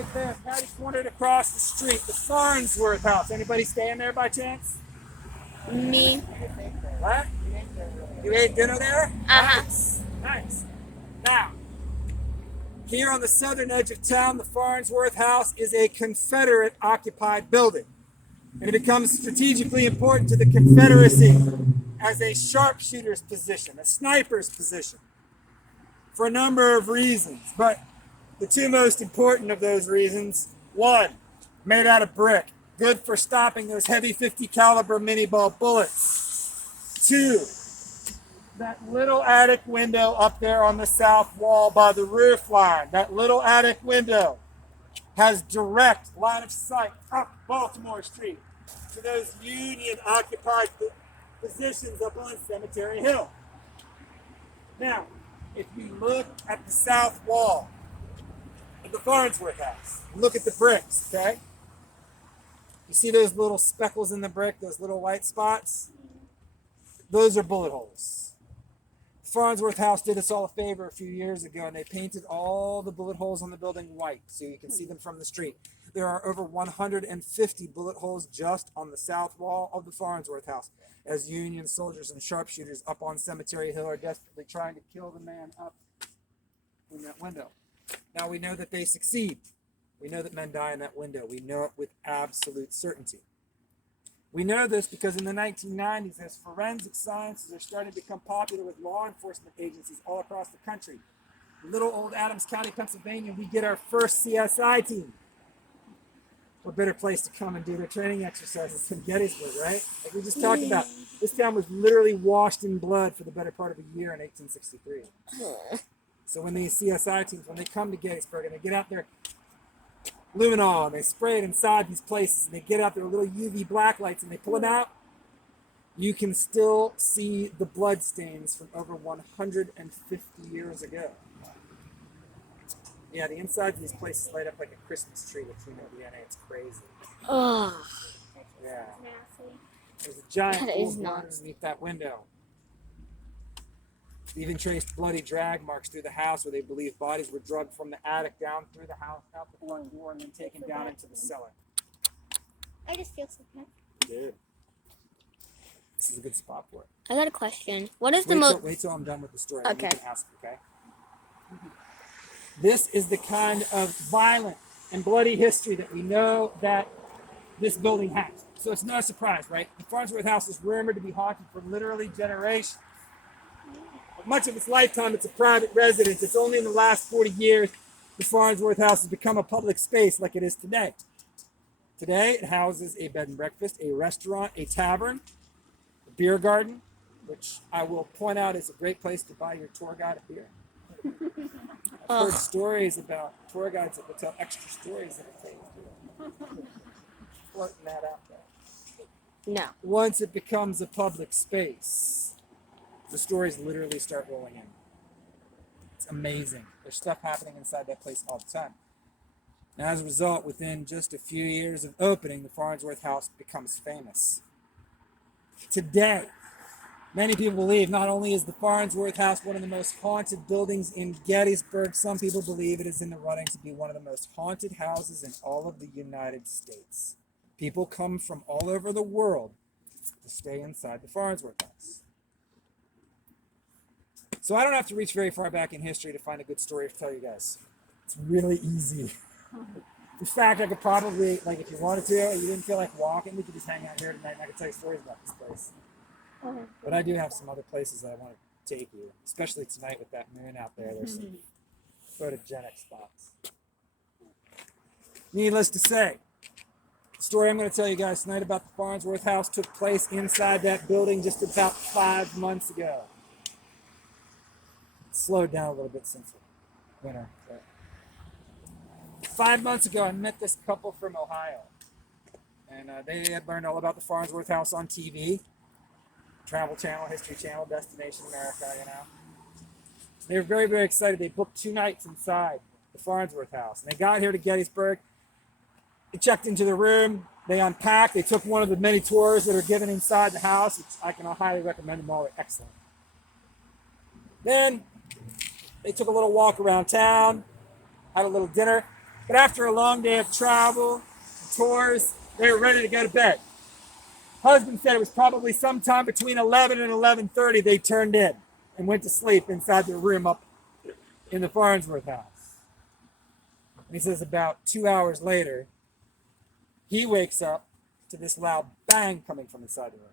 right there, patty cornered across the street, the Farnsworth House. Anybody staying there by chance? Me. What? You ate dinner there? Uh-huh. Nice. Nice. Now, here on the southern edge of town, the Farnsworth House is a Confederate occupied building. And it becomes strategically important to the Confederacy as a sharpshooter's position, a sniper's position, for a number of reasons. But the two most important of those reasons: one, made out of brick, good for stopping those heavy 50 caliber mini ball bullets. Two, that little attic window up there on the south wall by the roof line, that little attic window has direct line of sight up Baltimore Street to those Union occupied positions up on Cemetery Hill. Now, if you look at the south wall of the Farnsworth House, look at the bricks, okay? You see those little speckles in the brick, those little white spots? Those are bullet holes. Farnsworth House did us all a favor a few years ago, and they painted all the bullet holes on the building white so you can see them from the street. There are over 150 bullet holes just on the south wall of the Farnsworth House as Union soldiers and sharpshooters up on Cemetery Hill are desperately trying to kill the man up in that window. Now we know that they succeed. We know that men die in that window. We know it with absolute certainty. We know this because in the 1990s, as forensic sciences are starting to become popular with law enforcement agencies all across the country, little old Adams County, Pennsylvania, we get our first CSI team. What better place to come and do their training exercises than Gettysburg, right? Like we just talked about, this town was literally washed in blood for the better part of a year in 1863. So when these CSI teams, when they come to Gettysburg and they get out there luminol and they spray it inside these places and they get out their little UV black lights and they pull it out, you can still see the blood stains from over 150 years ago. Yeah, the insides of these places light up like a Christmas tree with female DNA. It's crazy. Oh, Yeah. There's a giant that pool is of blood nuts. underneath that window. They even traced bloody drag marks through the house where they believe bodies were drugged from the attic down through the house, out the front door, and then taken down into the cellar. I just feel so bad. Dude. This is a good spot for it. I got a question. What is the most? Wait till I'm done with the story. Okay. You can ask, okay? This is the kind of violent and bloody history that we know that this building has. So it's not a surprise, right? The Farnsworth House is rumored to be haunted for literally generations. But much of its lifetime, it's a private residence. It's only in the last 40 years the Farnsworth House has become a public space like it is today. Today, it houses a bed and breakfast, a restaurant, a tavern, a beer garden, which I will point out is a great place to buy your tour guide a beer. I've heard stories about tour guides that will tell extra stories that it takes. Floating that out there. No. Once it becomes a public space, the stories literally start rolling in. It's amazing. There's stuff happening inside that place all the time. And as a result, within just a few years of opening, the Farnsworth House becomes famous. Today, many people believe not only is the Farnsworth House one of the most haunted buildings in Gettysburg, some people believe it is in the running to be one of the most haunted houses in all of the United States. People come from all over the world to stay inside the Farnsworth House. So I don't have to reach very far back in history to find a good story to tell you guys. It's really easy. In fact, I could probably, like if you wanted to, and you didn't feel like walking, we could just hang out here tonight and I could tell you stories about this place. But I do have some other places that I want to take you, especially tonight with that moon out there. There's some photogenic spots. Needless to say, the story I'm going to tell you guys tonight about the Farnsworth House took place inside that building just about 5 months ago. It slowed down a little bit since the winter. But 5 months ago, I met this couple from Ohio. And they had learned all about the Farnsworth House on TV. Travel Channel, History Channel, Destination America, you know. They were very, very excited. They booked 2 nights inside the Farnsworth House. And they got here to Gettysburg. They checked into the room. They unpacked. They took one of the many tours that are given inside the house, which I can highly recommend them all. They're excellent. Then they took a little walk around town, had a little dinner. But after a long day of travel, tours, they were ready to go to bed. Husband said it was probably sometime between 11 and 11:30 they turned in and went to sleep inside their room up in the Farnsworth House. And he says about 2 hours later, he wakes up to this loud bang coming from inside the room.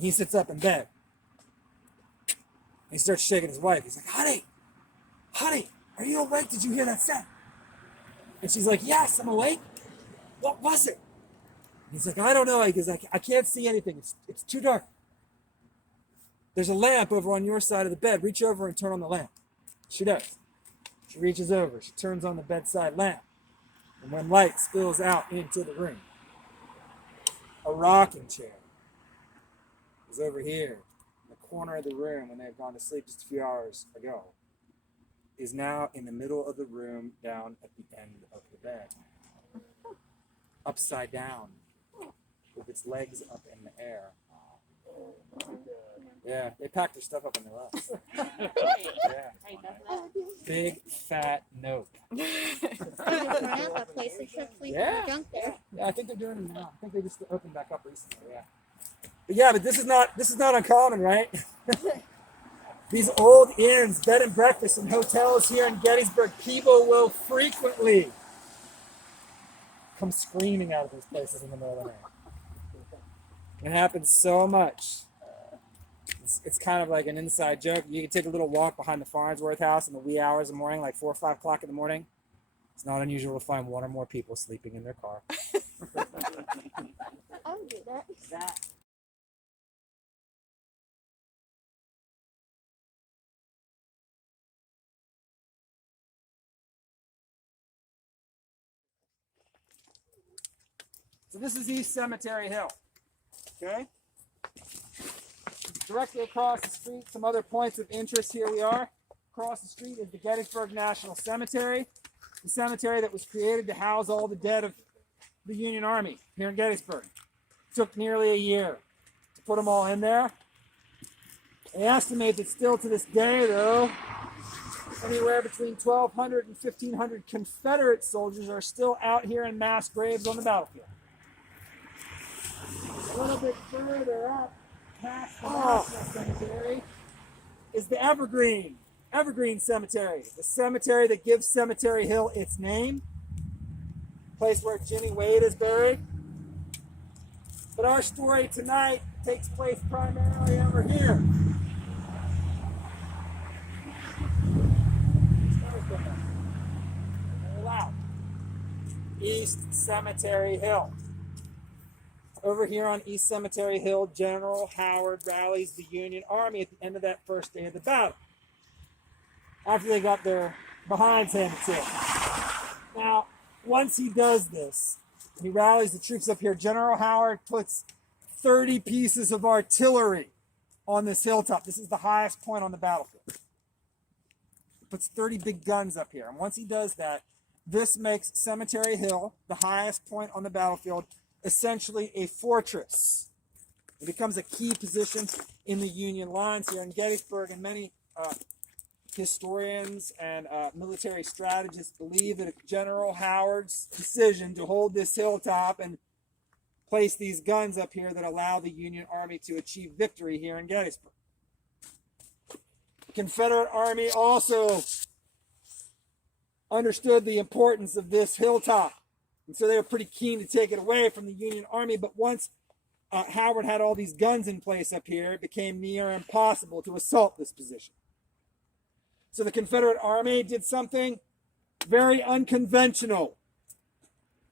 He sits up in bed. He starts shaking his wife. He's like, honey, are you awake? Did you hear that sound? And she's like, yes, I'm awake. What was it? He's like, I don't know. He goes, I can't see anything. It's too dark. There's a lamp over on your side of the bed. Reach over and turn on the lamp. She does. She reaches over. She turns on the bedside lamp. And when light spills out into the room, a rocking chair is over here in the corner of the room when they've gone to sleep just a few hours ago, is now in the middle of the room down at the end of the bed. Upside down, with its legs up in the air. Yeah, they packed their stuff up in their laps. Yeah. Big fat nope. Yeah. Yeah, I think they're doing it now. I think they just opened back up recently. Yeah. But this is not uncommon, right? These old inns, bed and breakfast, and hotels here in Gettysburg, people will frequently come screaming out of these places in the middle of the night. It happens so much. It's kind of like an inside joke. You can take a little walk behind the Farnsworth House in the wee hours of the morning, like 4 or 5 o'clock in the morning. It's not unusual to find one or more people sleeping in their car. I would do that. So this is East Cemetery Hill. Okay? Directly across the street, some other points of interest. Here we are. Across the street is the Gettysburg National Cemetery, the cemetery that was created to house all the dead of the Union Army here in Gettysburg. It took nearly a year to put them all in there. They estimate that still to this day, though, anywhere between 1,200 and 1,500 Confederate soldiers are still out here in mass graves on the battlefield. A little bit further up, past the National Cemetery, is the Evergreen Cemetery, the cemetery that gives Cemetery Hill its name, place where Jimmy Wade is buried. But our story tonight takes place primarily over here. Very loud. East Cemetery Hill. Over here on East Cemetery Hill, General Howard rallies the Union Army at the end of that first day of the battle, after they got their behinds handed to them. Now, once he does this, he rallies the troops up here. General Howard puts 30 pieces of artillery on this hilltop. This is the highest point on the battlefield. He puts 30 big guns up here. And once he does that, this makes Cemetery Hill, the highest point on the battlefield, essentially a fortress. It becomes a key position in the Union lines here in Gettysburg, and many historians and military strategists believe that General Howard's decision to hold this hilltop and place these guns up here that allow the Union Army to achieve victory here in Gettysburg. The Confederate Army also understood the importance of this hilltop, and so they were pretty keen to take it away from the Union Army. But once Howard had all these guns in place up here, it became near impossible to assault this position. So the Confederate Army did something very unconventional.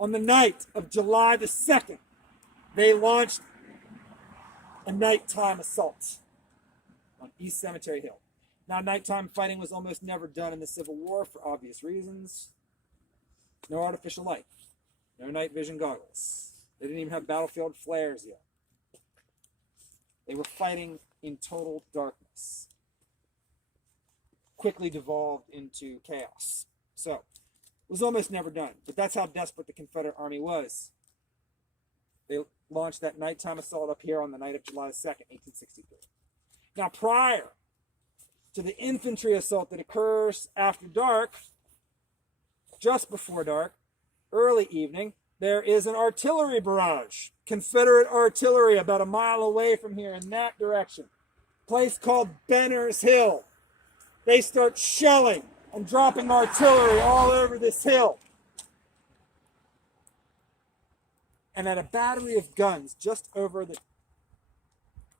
On the night of July the 2nd, they launched a nighttime assault on East Cemetery Hill. Now, nighttime fighting was almost never done in the Civil War for obvious reasons. No artificial light, no night vision goggles. They didn't even have battlefield flares yet. They were fighting in total darkness. Quickly devolved into chaos. So, it was almost never done, but that's how desperate the Confederate Army was. They launched that nighttime assault up here on the night of July 2nd, 1863. Now, prior to the infantry assault that occurs after dark, just before dark, early evening, there is an artillery barrage. Confederate artillery about a mile away from here in that direction. Place called Benner's Hill. They start shelling and dropping artillery all over this hill. And at a battery of guns just over the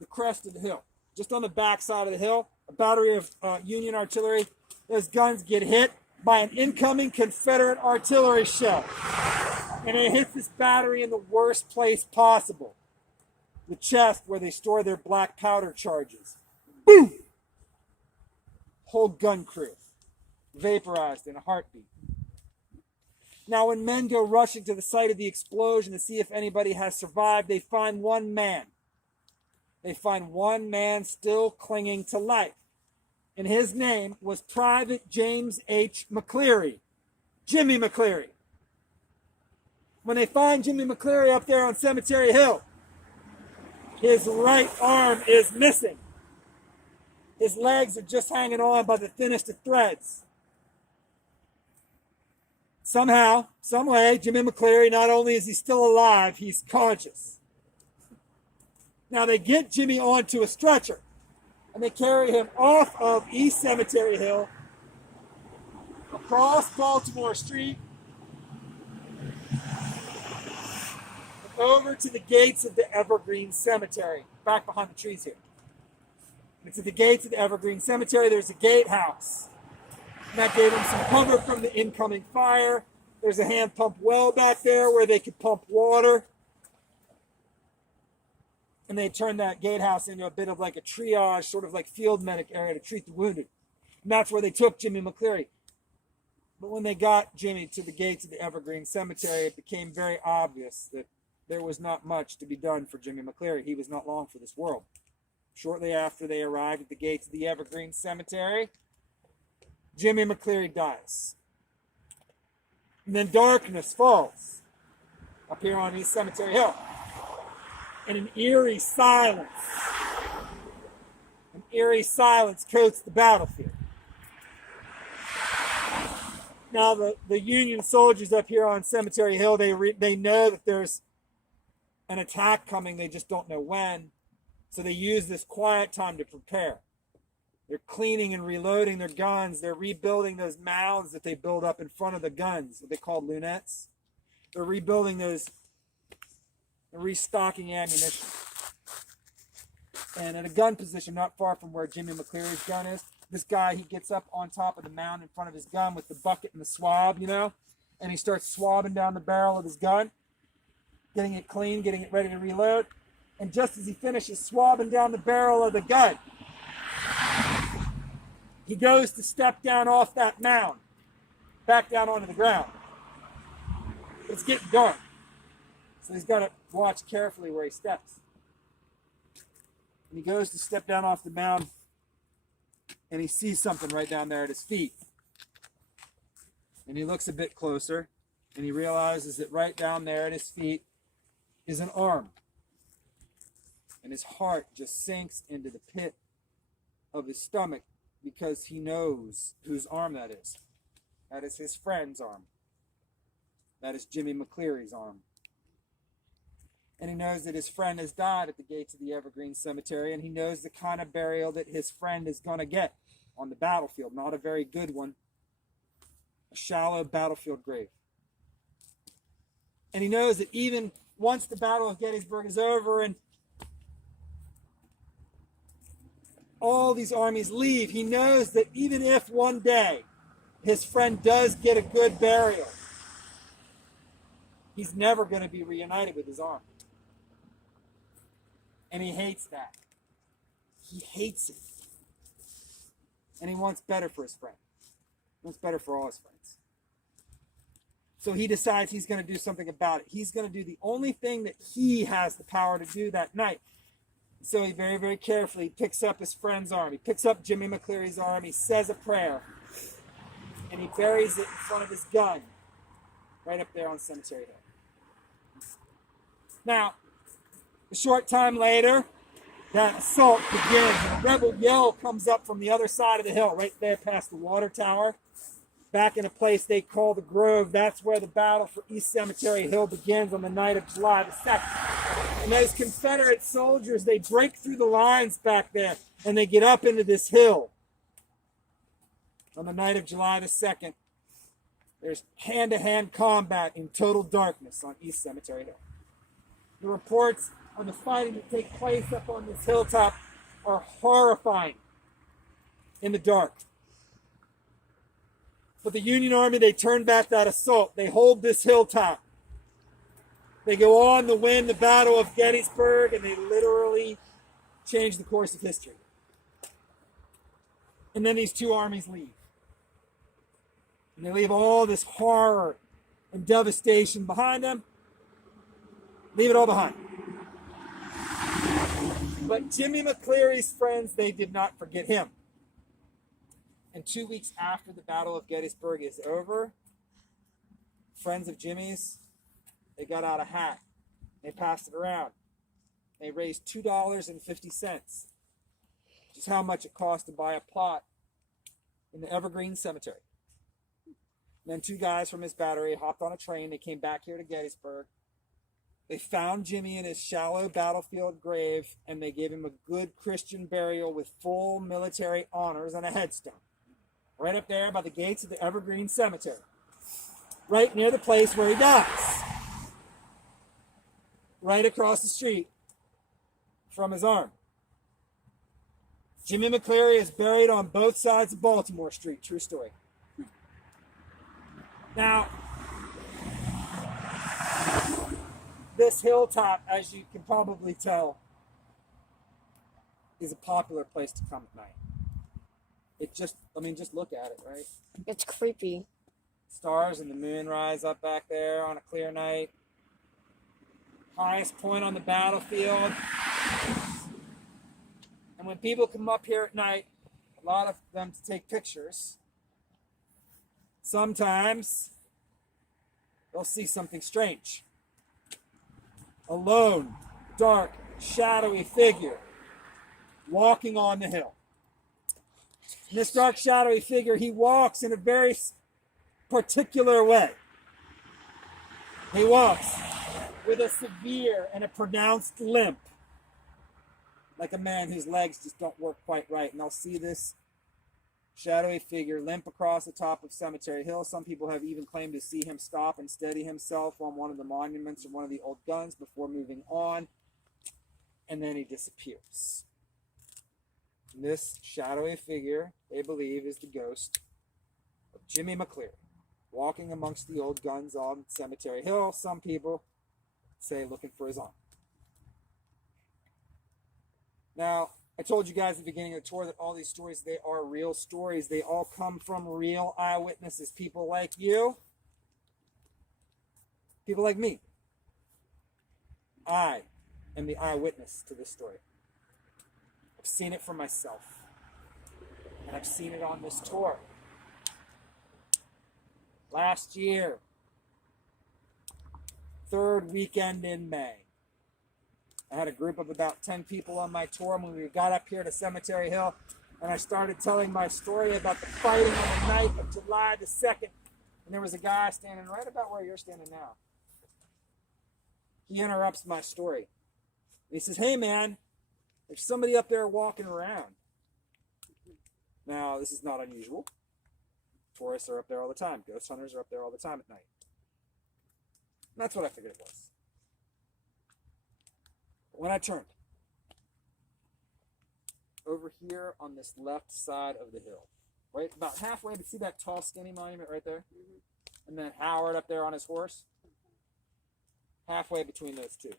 crest of the hill, just on the back side of the hill, a battery of Union artillery, those guns get hit by an incoming Confederate artillery shell. And it hits this battery in the worst place possible, the chest where they store their black powder charges. Boom! Whole gun crew vaporized in a heartbeat. Now, when men go rushing to the site of the explosion to see if anybody has survived, they find one man. They find one man still clinging to life. And his name was Private James H. McCleary, Jimmy McCleary. When they find Jimmy McCleary up there on Cemetery Hill, his right arm is missing. His legs are just hanging on by the thinnest of threads. Somehow, some way, Jimmy McCleary, not only is he still alive, he's conscious. Now they get Jimmy onto a stretcher, and they carry him off of East Cemetery Hill, across Baltimore Street, and over to the gates of the Evergreen Cemetery, back behind the trees here. It's at the gates of the Evergreen Cemetery. There's a gatehouse. And that gave them some cover from the incoming fire. There's a hand pump well back there where they could pump water. And they turned that gatehouse into a bit of like a triage, sort of like field medic area to treat the wounded. And that's where they took Jimmy McCleary. But when they got Jimmy to the gates of the Evergreen Cemetery, it became very obvious that there was not much to be done for Jimmy McCleary. He was not long for this world. Shortly after they arrived at the gates of the Evergreen Cemetery, Jimmy McCleary dies. And then darkness falls up here on East Cemetery Hill. And an eerie silence coats the battlefield. Now the Union soldiers up here on Cemetery Hill, they know that there's an attack coming, they just don't know when. So they use this quiet time to prepare. They're cleaning and reloading their guns. They're rebuilding those mounds that they build up in front of the guns, what they call lunettes. They're rebuilding those, they're restocking ammunition. And at a gun position not far from where Jimmy McCleary's gun is, this guy, he gets up on top of the mound in front of his gun with the bucket and the swab, and he starts swabbing down the barrel of his gun, getting it clean, getting it ready to reload. And just as he finishes swabbing down the barrel of the gun, he goes to step down off that mound, back down onto the ground. It's getting dark, so he's got to watch carefully where he steps. And he goes to step down off the mound, and he sees something right down there at his feet. And he looks a bit closer, and he realizes that right down there at his feet is an arm. And his heart just sinks into the pit of his stomach because he knows whose arm that is. That is his friend's arm. That is Jimmy McCleary's arm. And he knows that his friend has died at the gates of the Evergreen Cemetery, and he knows the kind of burial that his friend is going to get on the battlefield. Not a very good one. A shallow battlefield grave. And he knows that even once the Battle of Gettysburg is over and all these armies leave, he knows that even if one day his friend does get a good burial, he's never going to be reunited with his arm. And he hates that. He hates it. And he wants better for his friend. He wants better for all his friends. So he decides he's going to do something about it. He's going to do the only thing that he has the power to do that night. So he very, very carefully picks up his friend's arm. He picks up Jimmy McCleary's arm. He says a prayer. And he buries it in front of his gun right up there on Cemetery Hill. Now, a short time later, that assault begins. And a rebel yell comes up from the other side of the hill, right there past the water tower. back in a place they call the Grove. That's where the battle for East Cemetery Hill begins on the night of July the 2nd. And those Confederate soldiers, they break through the lines back there, and they get up into this hill. On the night of July the 2nd, there's hand-to-hand combat in total darkness on East Cemetery Hill. The reports on the fighting that take place up on this hilltop are horrifying in the dark. But the Union Army, they turn back that assault. They hold this hilltop. They go on to win the Battle of Gettysburg, and they literally change the course of history. And then these two armies leave. And they leave all this horror and devastation behind them. Leave it all behind. But Jimmy McCleary's friends, they did not forget him. And 2 weeks after the Battle of Gettysburg is over, friends of Jimmy's, they got out a hat. They passed it around. They raised $2.50, which is how much it cost to buy a plot in the Evergreen Cemetery. And then two guys from his battery hopped on a train. They came back here to Gettysburg. They found Jimmy in his shallow battlefield grave, and they gave him a good Christian burial with full military honors and a headstone. Right up there by the gates of the Evergreen Cemetery. Right near the place where he dies. Right across the street from his arm. Jimmy McCleary is buried on both sides of Baltimore Street. True story. Now, this hilltop, as you can probably tell, is a popular place to come at night. It just look at it, right? It's creepy. Stars and the moon rise up back there on a clear night. Highest point on the battlefield. And when people come up here at night, a lot of them to take pictures, sometimes they'll see something strange. A lone, dark, shadowy figure walking on the hill. And this dark, shadowy figure, he walks in a very particular way. He walks with a severe and a pronounced limp, like a man whose legs just don't work quite right. And I'll see this shadowy figure limp across the top of Cemetery Hill. Some people have even claimed to see him stop and steady himself on one of the monuments or one of the old guns before moving on. And then he disappears. And this shadowy figure, they believe, is the ghost of Jimmy McCleary, walking amongst the old guns on Cemetery Hill. Some people say looking for his arm. Now, I told you guys at the beginning of the tour that all these stories, they are real stories. They all come from real eyewitnesses, people like you, people like me. I am the eyewitness to this story. I've seen it for myself, and I've seen it on this tour. Last year, third weekend in May, I had a group of about 10 people on my tour when we got up here to Cemetery Hill, and I started telling my story about the fighting on the night of July the 2nd, and there was a guy standing right about where you're standing now. He interrupts my story. And he says, "Hey man, there's somebody up there walking around." Now, this is not unusual. Tourists are up there all the time. Ghost hunters are up there all the time at night. And that's what I figured it was. But when I turned, over here on this left side of the hill, right about halfway, but see that tall, skinny monument right there? Mm-hmm. And then Howard up there on his horse? Halfway between those two,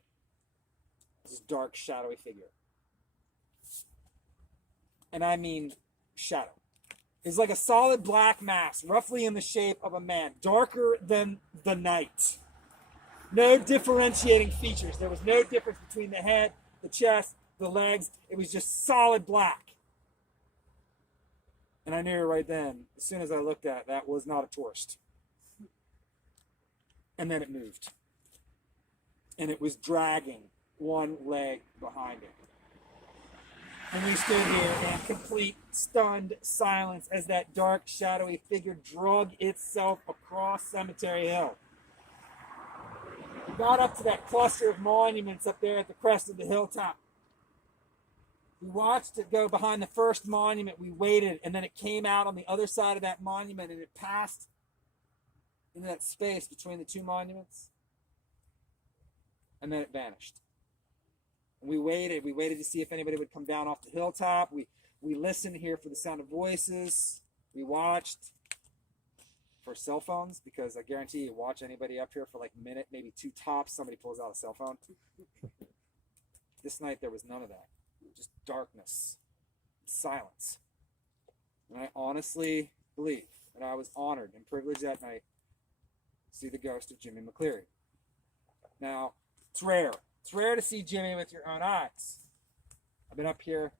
this dark, shadowy figure. And I mean shadow. It's like a solid black mass, roughly in the shape of a man, darker than the night. No differentiating features. There was no difference between the head, the chest, the legs. It was just solid black. And I knew right then, as soon as I looked at it, that was not a tourist. And then it moved. And it was dragging one leg behind it. And we stood here in complete stunned silence as that dark, shadowy figure drug itself across Cemetery Hill. We got up to that cluster of monuments up there at the crest of the hilltop. We watched it go behind the first monument. We waited, and then it came out on the other side of that monument, and it passed into that space between the two monuments, and then it vanished. And we waited to see if anybody would come down off the hilltop. We listened here for the sound of voices. We watched for cell phones, because I guarantee you watch anybody up here for like a minute, maybe two tops, somebody pulls out a cell phone. This night there was none of that. Just darkness, silence. And I honestly believe that I was honored and privileged that night to see the ghost of Jimmy McCleary. Now, it's rare. It's rare to see Jimmy with your own eyes. I've been up here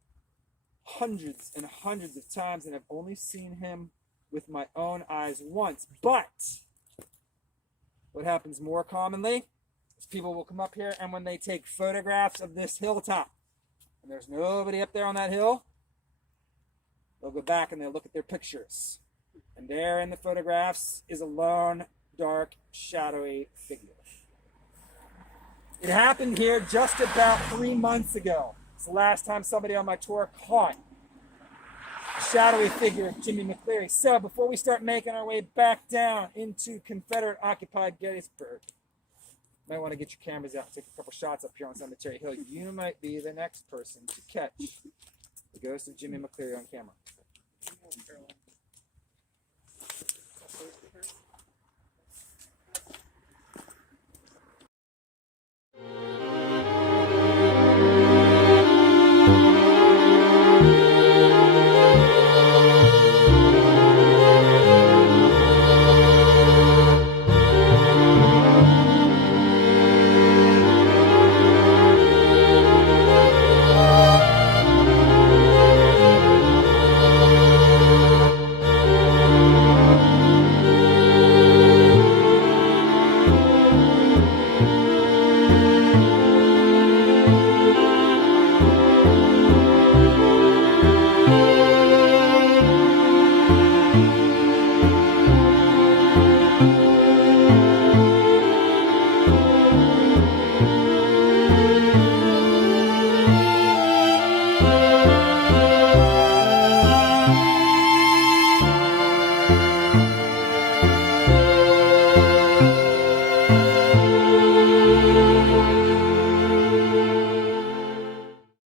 hundreds and hundreds of times, and I've only seen him with my own eyes once. But what happens more commonly is people will come up here, and when they take photographs of this hilltop, and there's nobody up there on that hill, they'll go back and they'll look at their pictures. And there in the photographs is a lone, dark, shadowy figure. It happened here just about 3 months ago. It's the last time somebody on my tour caught a shadowy figure of Jimmy McCleary. So before we start making our way back down into Confederate-occupied Gettysburg, you might want to get your cameras out and take a couple shots up here on Cemetery Hill. You might be the next person to catch the ghost of Jimmy McCleary on camera.